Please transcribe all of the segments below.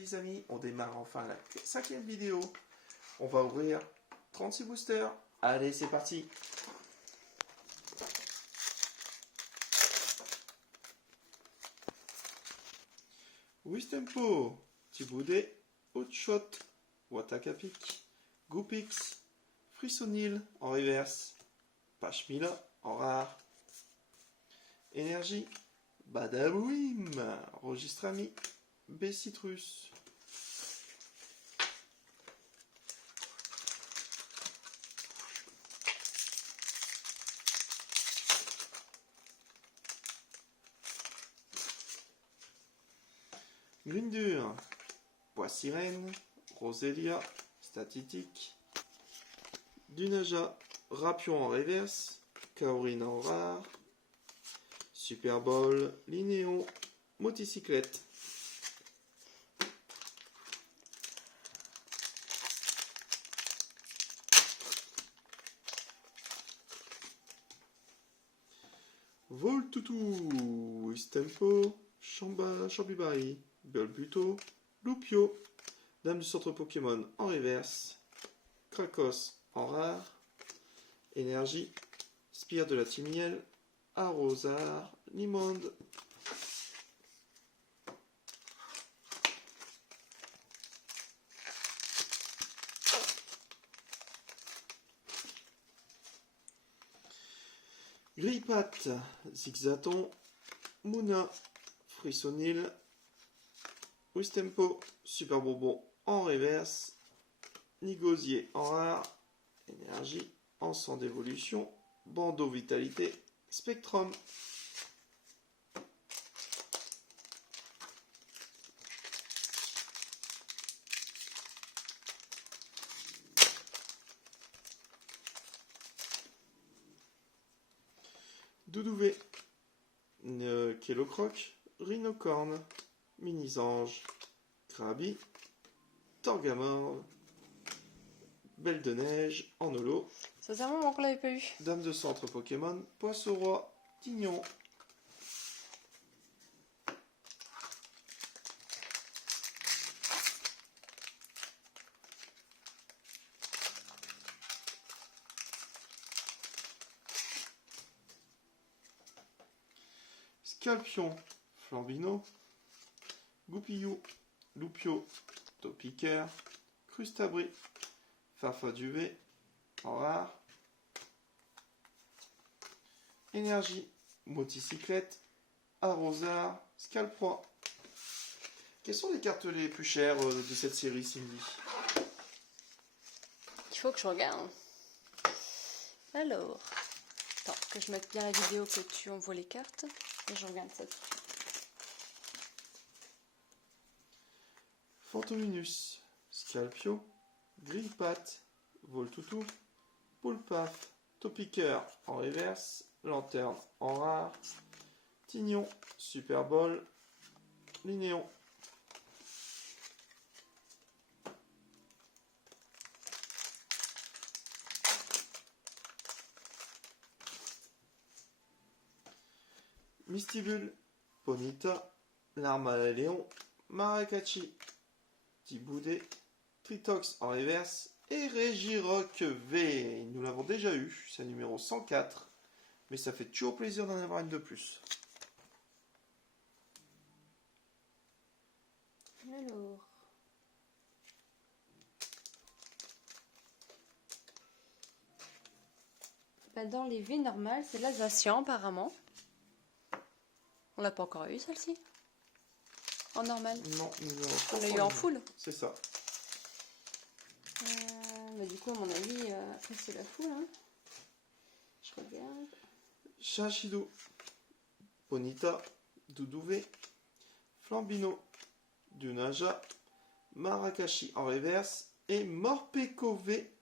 les amis, on démarre enfin la 5e vidéo. On va ouvrir 36 boosters. Allez, c'est parti. Wistempo, Thibaudet, Hotshot, Watakapik, Goopix, Frissonil en reverse, Pashmila en rare, Énergie, Badabouim, Registrami, B-Citrus. Grindur, Poissirène, Roselia, Statitique, Dunaja, Rapion en reverse, Kaorine en rare, Super Bowl, Linéon, Moticyclette. Voltoutou, Wistempo, Chambibari, Bulbuto, Loupio, Dame du centre Pokémon en reverse, Krakos en rare, Énergie, Spire de la Timiel, Arrosard, Limonde. Grippat, Zigzaton, Mouna, Frissonil, Wistempo, Super Bonbon en reverse, Nigosier en rare, Énergie, Encens d'évolution, Bandeau Vitalité, Spectrum. Doudouvé, Kélocroc, Rhinocorne, Minisange, Krabi, Torgamore, Belle de Neige, en holo. Ça faisait un moment qu'on l'avait pas eu. Dame de centre Pokémon, Poisson-Roi, Tignon. Scalpion, Flambino, Goupillou, Loupio, Topiqueur, Crustabri, Farfaduvet, en rare, Énergie, Moticyclette, Arrosard, Scalproie. Quelles sont les cartes les plus chères de cette série, Cindy? Il faut que je regarde. Alors, attends, que je mette bien la vidéo que tu envoies les cartes. Et je regarde ça. Fantominus, Scalpio, Grillpat, Voltoutou, Poulpaf, Topiqueur en reverse, Lanterne en rare, Tignon, Super Bowl, Linéon. Mistibule, Ponita, Larmaléon, Maracatchi, Thibaudet, Tritox en reverse et Régirock V. Nous l'avons déjà eu, c'est numéro 104, mais ça fait toujours plaisir d'en avoir une de plus. Alors. Bah dans les V normales, c'est l'Alsacien apparemment. On l'a pas encore eu celle-ci? En normal? Non, on l'a eu en full. C'est ça. Bah du coup, à mon avis, après c'est la full. Hein. Je regarde. Chachidou, Ponita, Doudouvé, Flambino, Dunaja, Marakashi en reverse et Morpeko V.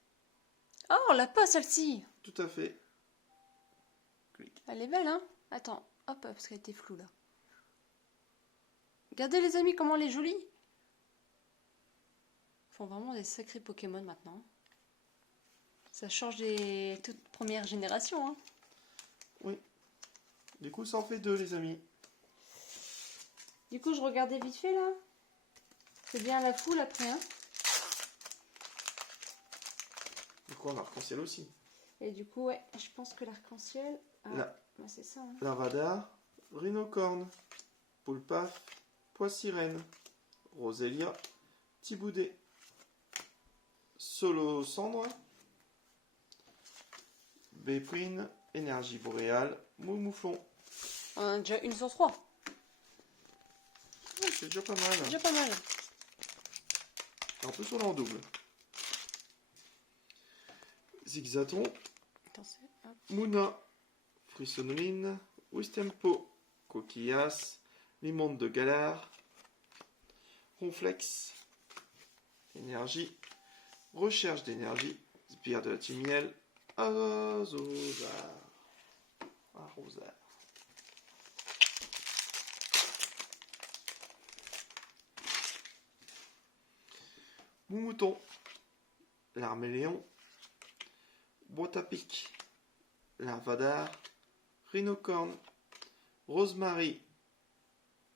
Oh, on l'a pas celle-ci! Tout à fait. Elle est belle, hein? Attends, hop, parce qu'elle était floue là. Regardez les amis, comment elle est jolie! Ils font vraiment des sacrés Pokémon maintenant. Ça change des toutes premières générations, hein? Oui. Du coup, ça en fait 2, les amis. Du coup, je regardais vite fait là. C'est bien la foule après, hein. Du coup, on a arc-en-ciel aussi. Et du coup, ouais, je pense que l'arc-en-ciel... Ah, bah c'est ça, hein. Lavada, rhinocorne, poulpaf, poissirène, rosélia, tiboudet, solo cendre, béprine, énergie boréale, moumouflon. On en a déjà une sur 3. Ouais, c'est déjà pas mal. C'est déjà pas mal. En plus, on est en double. Zigzaton, Attends, c'est... hop. Mouna, Frissonneline, Wistempo, Coquillas, Limonde de Galard, Ronflex, Énergie, Recherche d'énergie, Spire de la Timiel, Arrosard. Arrosard. Moumouton, Larméléon, Boîte à pic, Larvadar, Rhinocorne, Rosemary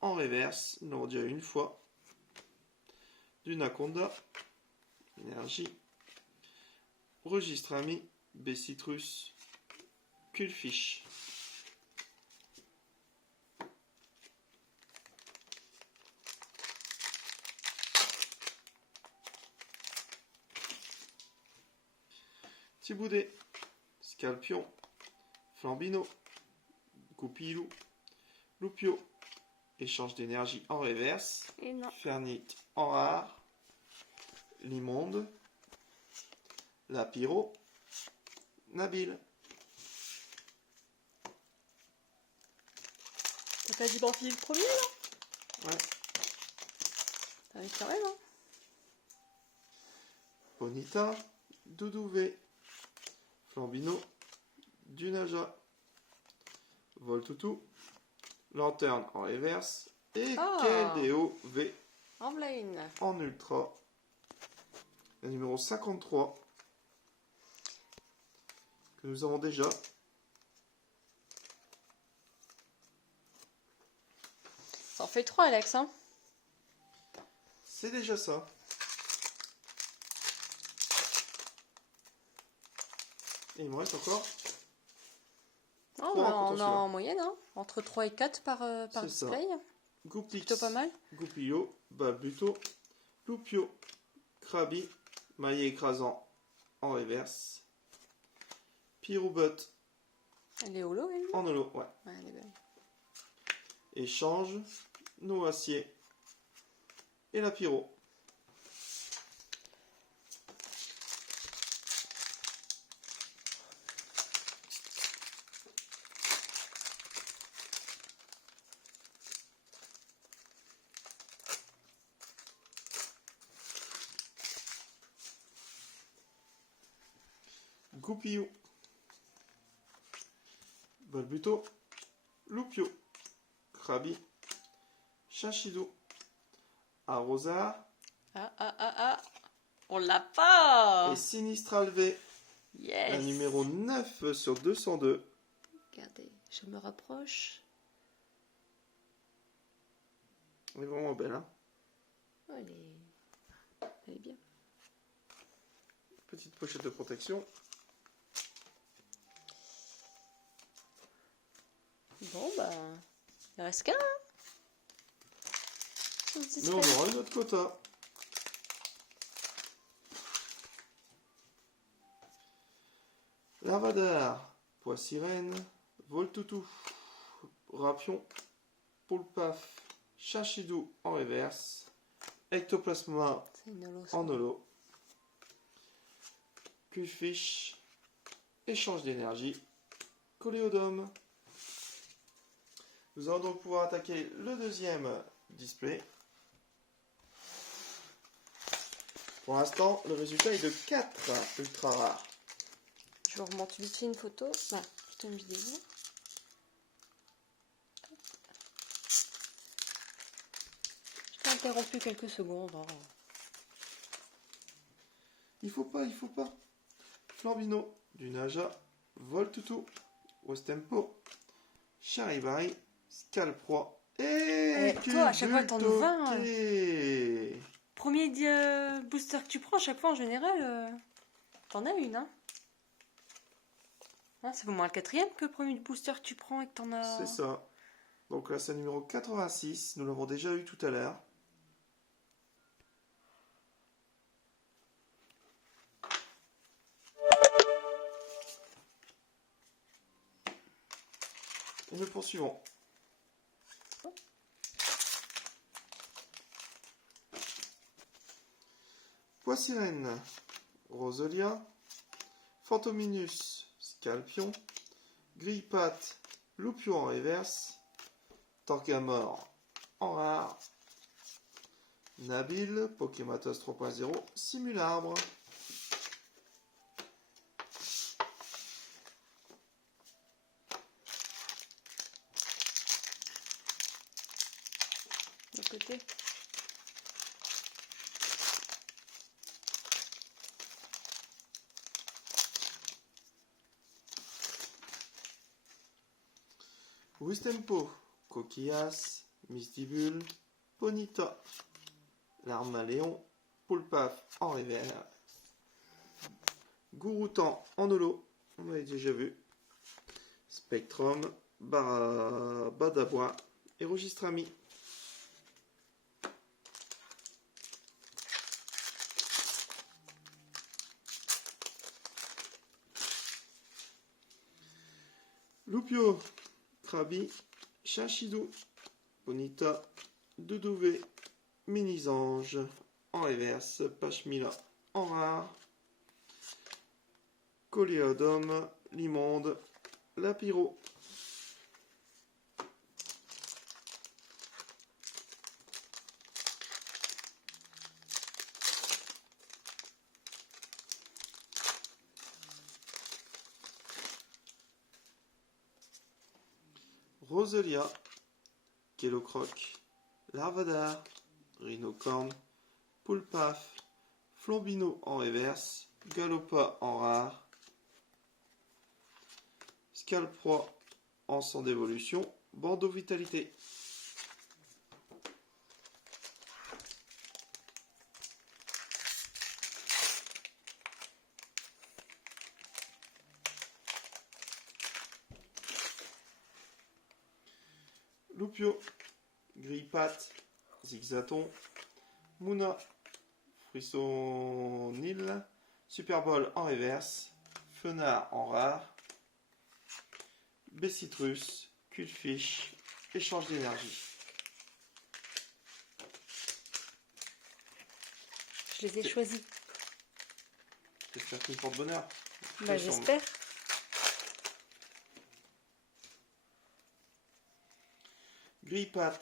en reverse, nous l'avons déjà une fois, Dunaconda, Énergie, Registre ami, Bessitrus, Culefish. Tiboudet, Scalpion, Flambino, Goupilou, Loupio, échange d'énergie en reverse, Et non. Fernite en rare, Limonde, Lapiro, Nabil. T'as pas dit Banfi le premier, là? Ouais. T'as vu quand même, hein. Bonita, Doudouvé, Flambino, Dunaja, Voltoutou, Lanterne en reverse et Keldeo V En voilà une. en ultra. La numéro 53 que nous avons déjà. Ça en fait 3, Alex, hein. C'est déjà ça. Et il me reste encore. Oh, Trois, bah, on est attention. en moyenne, hein. Entre 3 et 4 par C'est ça. display. Goupix, Plutôt pas mal. Goupillo, Balbuto, Loupio, Krabi, Maillet écrasant en reverse, Piroubot Elle est holo, elle. en holo, ouais. Ouais, elle est belle. Échange, Noacier et la Pyro. Goupillou, Balbuto, Loupio, Krabi, Chachidou, Arrosard Ah. On l'a pas. et Sinistral V. Yes. La numéro 9 sur 202. Regardez, je me rapproche. Elle est vraiment belle, hein. Oh, elle est bien. Petite pochette de protection. Bon, bah, il reste qu'un. Mais on aura une autre quota. Lavadar, Poissirène, Voltoutou, Rapion, Poulpaf, Chachidou en reverse, Ectoplasma C'est une holo. en holo, Culefish, échange d'énergie, Coléodome. Nous allons donc pouvoir attaquer le deuxième display. Pour l'instant, le résultat est de 4 ultra rares. Je vous remonte vite fait une photo. Bah, plutôt une vidéo. Je t'ai interrompu quelques secondes. Hein. Il faut pas. Flambino, Dunaja, Voltoutou, Westempo, Charivari, Scalproie et Toi, à chaque fois, t'en nous 20, Cultoqué. premier booster que tu prends, à chaque fois en général, t'en as une, hein. Hein, c'est au moins le quatrième que le premier booster que tu prends et que t'en as... C'est ça. Donc là, c'est le numéro 86. Nous l'avons déjà eu tout à l'heure. Et nous poursuivons. Poissirène, Roselia, Fantominus, Scalpion, Grillpat, Loupio en reverse, Torgamore en rare, Nabil, Pokématos 3.0, Simularbre. De côté. Wistempo, Coquillas, Mistibule, Ponita, Larmaléon, Poulpaf en revers, Gouroutan en holo, on avait déjà vu, Spectrum, Badabois et Registrami. Loupio, Krabi, Chachidou, Bonita, Doudouvé, Minisange en reverse, Pachmila en rare, Coléodome, Limonde, Lapiro. Roselia, Kellocroc, Larvadar, Rhinocorne, Poulpaf, Flombino en reverse, Galopa en rare, Scalproie en sang d'évolution, Bordeaux Vitalité. Loupio, Grillpat, Zigzaton, Mouna, Frissonil, Super Bowl en reverse, Fenard en rare, Bessitrus, Culefish, échange d'énergie. Je les ai choisis. J'espère qu'ils portent bonheur. Bah, j'espère. Grillpat,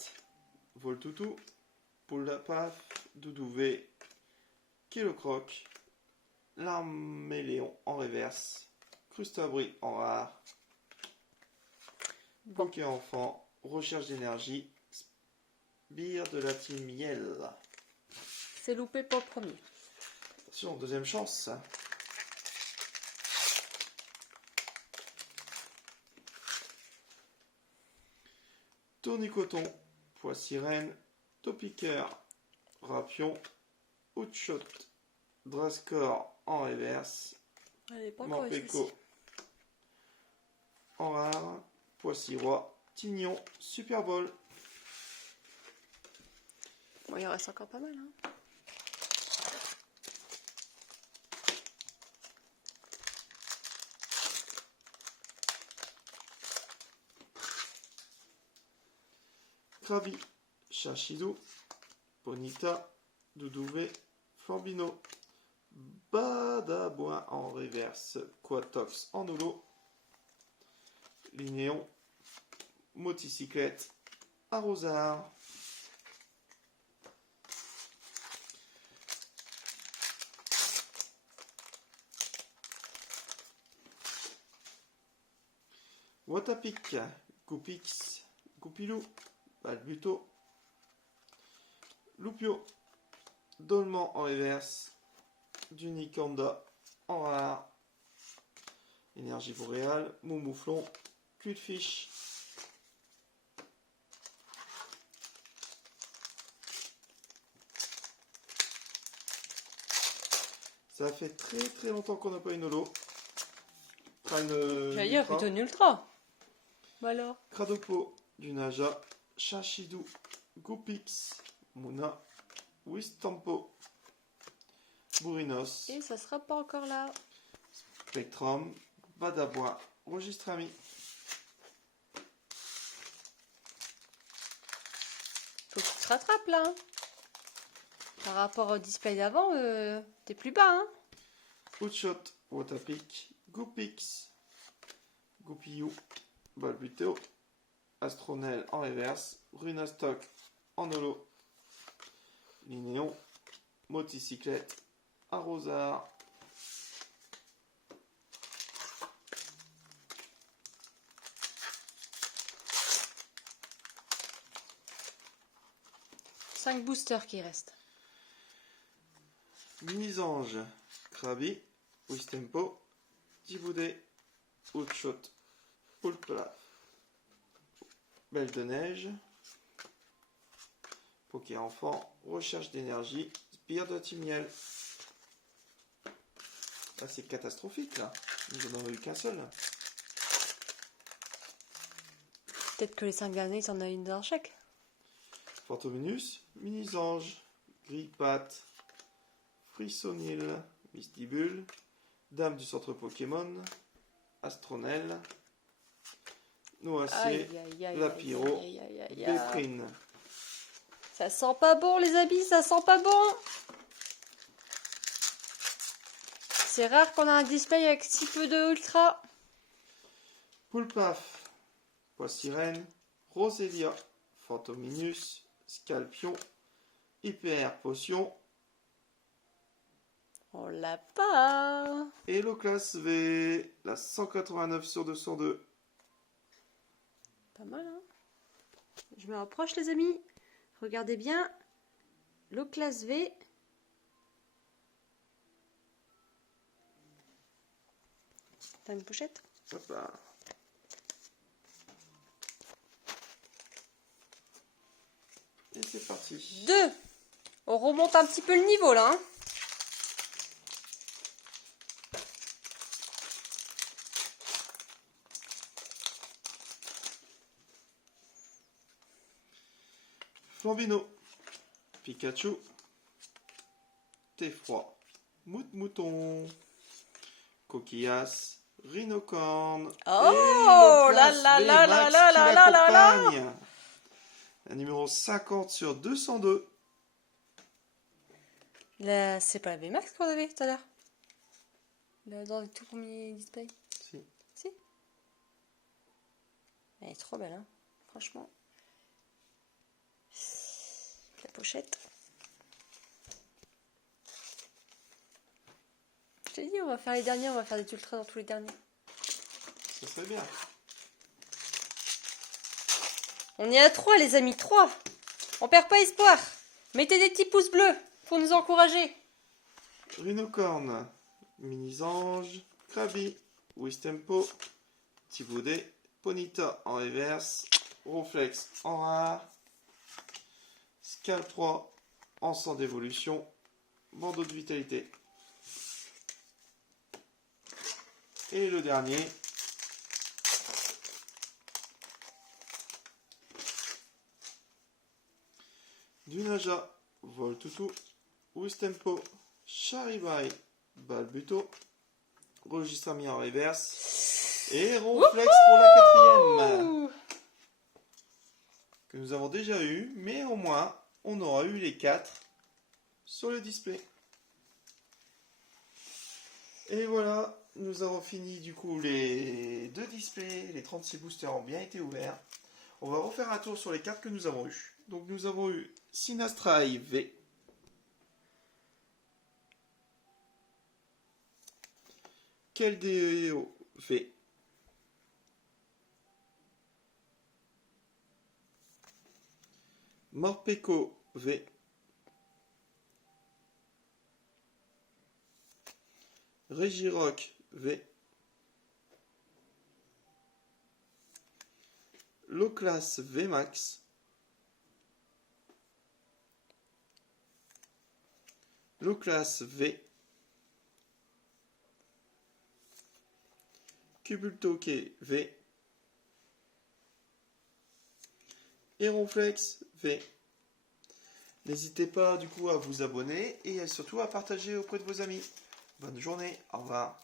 Voltoutou, Poulapaf, Doudouvé, Kellocroc, Larméléon en reverse, Crustabri en rare, Bon. Poké Enfant, Recherche d'énergie, Sbire de la team Miel. C'est loupé pour le premier. Attention, deuxième chance. Tournicoton, Poissirène, Topiqueur, Rapion, Outshot, Drascore en reverse, Elle est pas encore Morpeko en rare, Poissy-Roi, Tignon, Super Bowl. Bon, il en reste encore pas mal, hein. Krabi, Chachidou, Bonita, Doudouvé, Flambino, Badabois en reverse, Quatox en holo, Linéon, Moticyclette, Arrosard. Watapic, Goupix, Goupilou, Balbuto, Loupio, Dolman en reverse, Dunicanda en rare, Énergie boréale, Moumouflon, Culefish. Ça fait très longtemps qu'on n'a pas une holo. Enfin, une J'allais dire ultra. plutôt une ultra. Bah alors. Cradopo du Naja, Shashidou, Goopix, Muna, Wistampo, Bourinos, Et ça sera pas encore là. Spectrum, Badabois, Registrami. Faut que tu te rattrapes là. Hein. Par rapport au display d'avant, t'es plus bas. Hein. Outshot, Watapic, Goopix, Goupillou, Balbuteo, Astronel en reverse, Runastock en holo, Linéon, Moticyclette, Arrosard, Cinq boosters qui restent. Minisange, Krabi, Wistempo, Tiboudet, Outshot, Poulpla, Belle de Neige, Poké Enfant, Recherche d'énergie, Spire de Timiel. Ah, c'est catastrophique là, nous n'en avons eu qu'un seul. Peut-être que les 5 derniers, t'en as une dans chaque. Fortominus, Minisange, Grippat, Frissonil, Mistibule, Dame du centre Pokémon, Astronel, Noacé, Lapiro, Béprine. Ça sent pas bon les amis, ça sent pas bon. C'est rare qu'on a un display avec si peu de ultra. Poulpaf, Poissirène, Rosélia, Fortominus, Scalpion, Hyper Potion, On l'a pas. et Loclas V, la 189 sur 202. Pas mal hein. Je me rapproche les amis. Regardez bien. L'Oclas V. T'as une pochette? Hop là. Et c'est parti. 2. On remonte un petit peu le niveau là. Hein. Flambino, Pikachu, Thé-Froid, Mouton, Coquillas, Rhinocorn, Oh et là Loclas là V là Max là qui là là là là. l'accompagne. La numéro 50 sur 202. Là, c'est pas la VMAX qu'on avait tout à l'heure. Là, dans le tout premier display. Si. Si. Elle est trop belle, hein. Franchement. La pochette. Je t'ai dit, on va faire les derniers, on va faire des ultras dans tous les derniers. Ça serait bien. On est à 3, les amis, 3. On perd pas espoir. Mettez des petits pouces bleus pour nous encourager. Rhinocorn, Minisange, Krabi, Wistempo, Thibaudet, Ponyta en reverse, Ronflex en rare, Scal 3 en sans d'évolution, bandeau de vitalité. Et le dernier, du Naja, Voltoutou, Wistempo, Charibai, Balbuto, Registrami en reverse et Ronflex pour la quatrième Ouh. que nous avons déjà eu, mais au moins on aura eu les 4 sur le display. Et voilà, nous avons fini du coup les 2 displays, les 36 boosters ont bien été ouverts. On va refaire un tour sur les cartes que nous avons eues. Donc nous avons eu Sinastrai V, Keldeo V, Morpeko V, Regirock V, Loclas V Max, Loclas V, Cubultoquet V. Héronflex V. N'hésitez pas du coup à vous abonner et surtout à partager auprès de vos amis. Bonne journée, au revoir.